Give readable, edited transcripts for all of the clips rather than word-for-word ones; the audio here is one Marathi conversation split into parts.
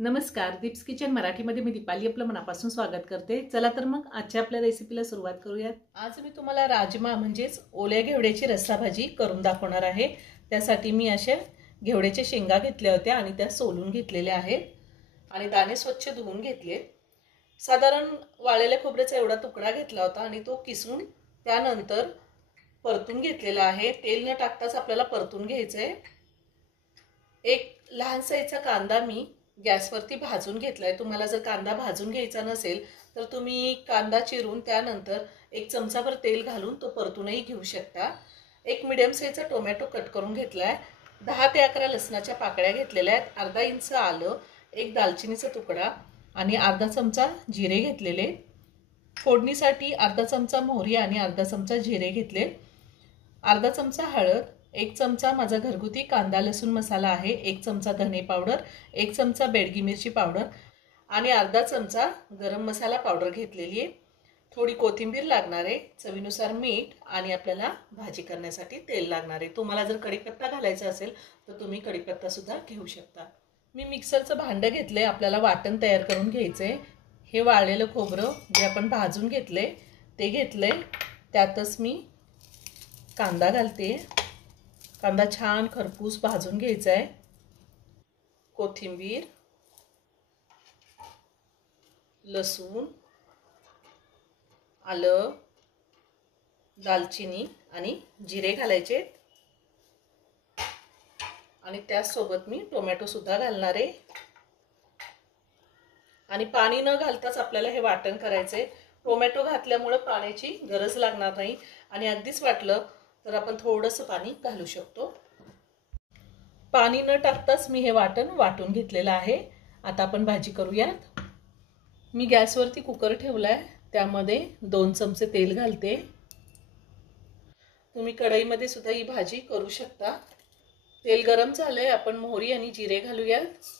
नमस्कार, दीप्स किचन मराठीमध्ये मी दीपाली आपलं मनापासून स्वागत करते। चला तर मग आजच्या आपल्या रेसिपीला सुरुवात करूयात। आज मी तुम्हाला राजमा म्हणजेच ओल्या घेवड्याची रस्सा भाजी करून दाखवणार आहे। त्यासाठी मी अशा घेवड्याच्या शेंगा घेतल्या होत्या आणि त्या सोलून घेतलेल्या आहेत आणि दाणे स्वच्छ धुवून घेतले। साधारण वाळलेल्या खोबऱ्याचा एवढा तुकडा घेतला होता आणि तो किसून त्यानंतर परतून घेतलेला आहे। तेल न टाकताच आपल्याला परतून घ्यायचंय। एक लहान साईजचा कांदा मी गॅसवरती भाजून घेतलाय। तुम्हाला जर कांदा भाजून घ्यायचा नसेल तर तुम्ही कांदा चिरून त्यानंतर एक चमचाभर तेल घालून तो परतूनही घेऊ शकता। एक मीडियम साईजचा टोमॅटो कट करून घेतलाय। 10 ते 11 लसणाच्या पाकळ्या घेतलेल्या आहेत। अर्धा इंच आलं, एक दालचिनीचा तुकडा आणि अर्धा चमचा जिरे घेतलेले। फोडणीसाठी अर्धा चमचा मोहरी आणि अर्धा चमचा जिरे घेतले। अर्धा चमचा हळद, एक चमचा माझा घरगुती कांदा लसूण मसाला आहे, एक चमचा धने पावडर, एक चमचा बेडगी मिरची पावडर आणि अर्धा चमचा गरम मसाला पावडर घेतलेली आहे। थोडी कोथिंबीर लागणार आहे, चवीनुसार मीठ आणि आपल्याला भाजी करण्यासाठी तेल लागणार आहे। तुम्हाला जर कढीपत्ता घालायचा असेल तर तुम्ही कढीपत्ता सुद्धा घेऊ शकता। मी मिक्सरचं भांडं घेतलंय, आपल्याला वाटण तयार करून घ्यायचंय। हे वाळलेलं खोबरं जे आपण भाजून घेतलंय ते घेतलंय, त्यातच मी कांदा घालते। कांदा छान खरपूस भाजून घ्यायचा आहे। कोथिंबीर, लसूण, आलं, दालचिनी आणि जिरे घालायचे आणि त्यासोबत मी टोमॅटो सुद्धा घालणार आहे आणि पाणी न घालताच आपल्याला हे वाटण करायचंय। टोमॅटो घातल्यामुळे पाण्याची गरज लागणार नाही आणि अगदीच वाटलं तर आपण थोडंसं पाणी घालू शकतो। पाणी न टाकताच मी हे वाटण वाटून घेतलेलं आहे। आता आपण भाजी करूयात। मी गॅसवरती कुकर ठेवलाय, त्यामध्ये 2 चमचे तेल घालते। तुम्ही कढईमध्ये सुद्धा ही भाजी करू शकता। तेल गरम झालंय, आपण मोहरी आणि जिरे घालूयात।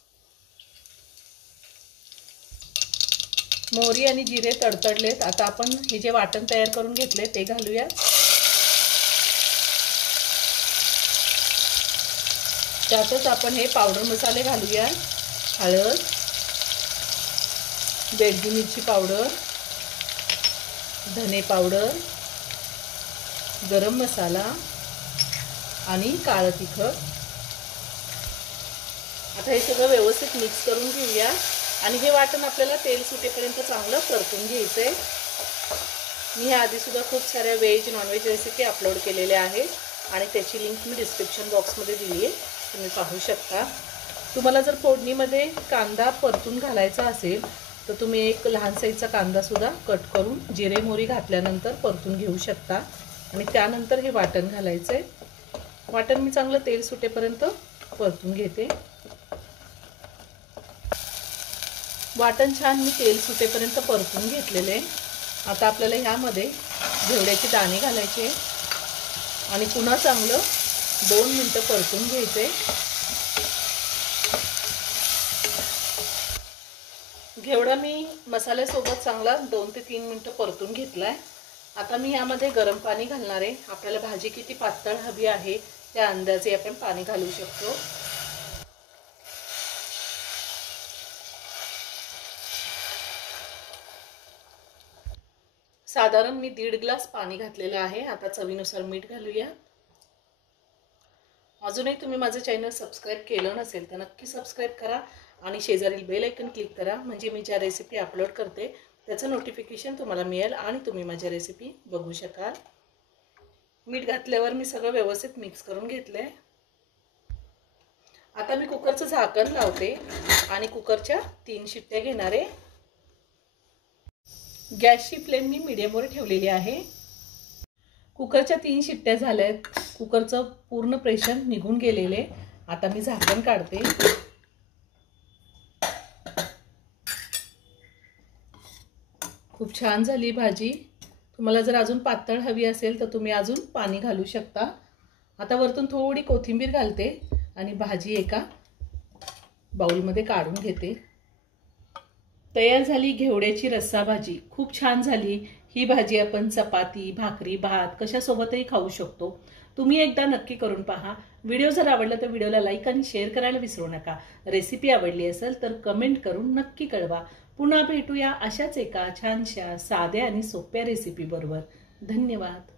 मोहरी आणि जिरे तडतडलेत, आता आपण हे जे वाटण तयार करून घेतले ते घालूयात। त्यातच आपण हे पावडर मसाले घालूया। हळद, बेडगी मिरची पावडर, धने पावडर, गरम मसाला आणि काळं तिखट। आता हे सगळं व्यवस्थित मिक्स करून घेऊया आणि हे वाटण आपल्याला तेल सुटेपर्यंत चांगलं परतून घ्यायचंय। मी ह्या आधी सुद्धा खूप साऱ्या व्हेज नॉनव्हेज रेसिपी अपलोड केलेल्या आहेत आणि त्याची लिंक मी डिस्क्रिप्शन बॉक्समध्ये दिली आहे, तुम्ही पाहू शकता। तुम्हाला जर फोडणीमध्ये कांदा परतून घालायचा असेल तर तुम्ही एक लहान साईजचा कांदा सुद्धा कट करून जिरे मोहरी घातल्यानंतर परतून घेऊ शकता आणि त्यानंतर हे वाटण घालायचंय। वाटण मी चांगलं तेल सुटेपर्यंत परतून घेते। वाटण छान मी तेल सुटेपर्यंत परतून घेतलेले। आता आपल्याला ह्यामध्ये घेवड्याचे दाणे घालायचे आणि पुन्हा चांगलं 2 मिनिटं परतून घ्यायचे। घेवडा मी मसाल्यासोबत चांगला 2 ते 3 मिनिटं परतून घेतलाय। आता मी यामध्ये गरम पाणी घालणार आहे। आपल्याला भाजी किती पातळ हवी आहे त्या अंदाजे आपण पाणी घालू शकतो। साधारण मी 1.5 ग्लास पाणी घातलेलं आहे। आता चवीनुसार मीठ घालूया। अजूनही तुम्ही माझं चॅनल सबस्क्राइब केलं नसेल तर नक्की सबस्क्राइब करा आणि शेजारील बेल आयकन क्लिक करा, म्हणजे मी ज्या रेसिपी अपलोड करते त्याचं नोटिफिकेशन तुम्हाला मिळेल आणि तुम्ही माझ्या रेसिपी बघू शकाल। मीठ घातल्यावर मी सगळं व्यवस्थित मिक्स करून घेतलंय। आता मी कुकरचं झाकण लावते आणि कुकरच्या 3 शिट्ट्या घेणार आहे। गॅसची फ्लेम मी मीडियमवर ठेवलेली आहे। कुकरच्या 3 शिट्ट्या झाल्यात, कुकरचं पूर्ण प्रेशर निघून गेलेले। आता मी झाकण काढते। खूप छान झाली भाजी। तुम्हाला जर अजून पातळ हवी असेल तर तुम्ही अजून पाणी घालू शकता। आता वरतून थोडी कोथिंबीर घालते आणि भाजी एका बाउलमध्ये काढून घेते। तयार झाली घेवड्याची रस्सा भाजी। खूप छान झाली ही भाजी। आपण चपाती, भाकरी, भात कशासोबतही खाऊ शकतो। तुम्ही एकदा नक्की करून पहा व्हिडिओ जर आवडला तर व्हिडिओला लाईक आणि शेअर करायला विसरू नका। रेसिपी आवडली असेल तर कमेंट करून नक्की कळवा। पुन्हा भेटूया अशाच एका छानशा साध्या आणि सोप्या रेसिपी बरोबर। धन्यवाद।